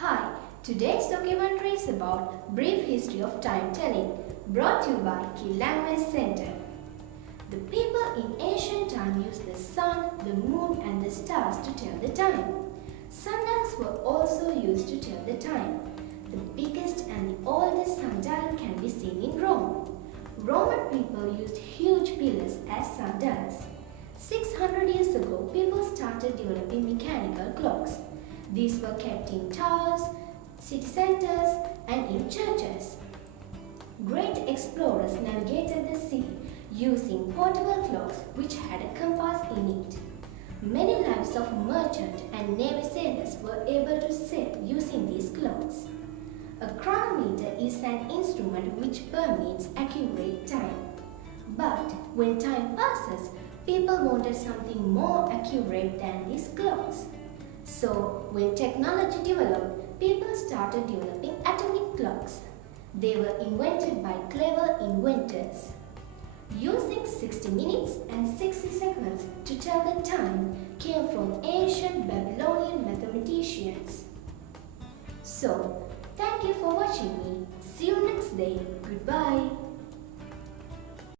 Hi, today's documentary is about brief history of time telling, brought to you by Key Language Center. The people in ancient time used the sun, the moon and the stars to tell the time. Sundials were also used to tell the time. The biggest and the oldest sundial can be seen in Rome. Roman people used huge pillars as sundials. 600 years ago, people started developing mechanical clocks. These were kept in towers, city centers, and in churches. Great explorers navigated the sea using portable clocks which had a compass in it. Many lives of merchant and navy sailors were able to sail using these clocks. A chronometer is an instrument which permits accurate time. But when time passes, people wanted something more accurate than these clocks. So, when technology developed, people started developing atomic clocks. They were invented by clever inventors. Using 60 minutes and 60 seconds to tell the time came from ancient Babylonian mathematicians. So, thank you for watching me. See you next day. Goodbye.